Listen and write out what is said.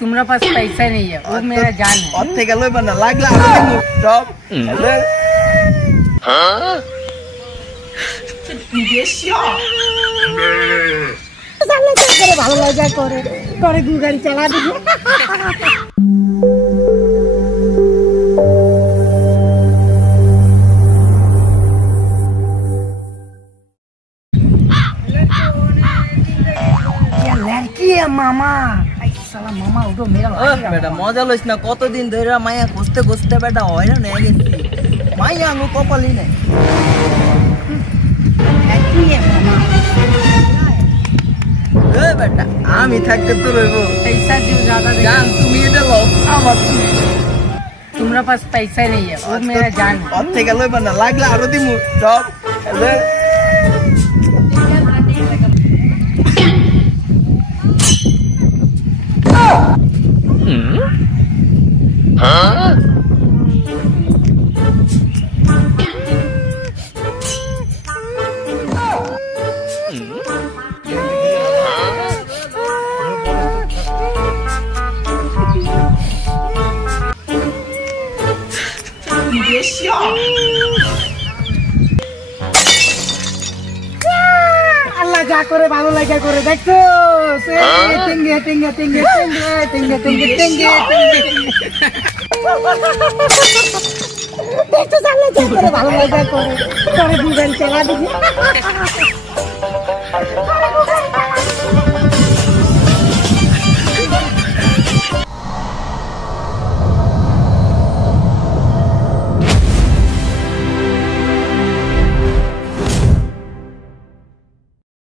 तुम्हारे पास पैसा नहीं है, वो मेरा जान है। और थे गलो बना लागला आरो टॉप हां বিদেশিয়া সামনে চেক করে ভালো লাগা করে করে গাড়ি চালা দিবি। मामा साला मामा उठो मेरा बेटा मजा लइस ना कतदिन धरे माया खोजते खोजते बेटा हैरान হয়ে গেছি माया आंगो कपालই নাই কি মামা ए बेटा আমি থাকতে তো রইবো पैसा दियो ज्यादा जान তুমি এটা লও আমার तुम्हारे पास पैसा नहीं है, वो मेरा जान है। और थे गलो बना लागला आरो दिमु टॉप हाँ? अल्लाह जा करे भालो लगा करे देखो से टिंगे टिंगे टिंगे टिंगे टिंगे टिंगे टिंगे देखो साले जा करे भालो लगा करे करे गाड़ी चला दी।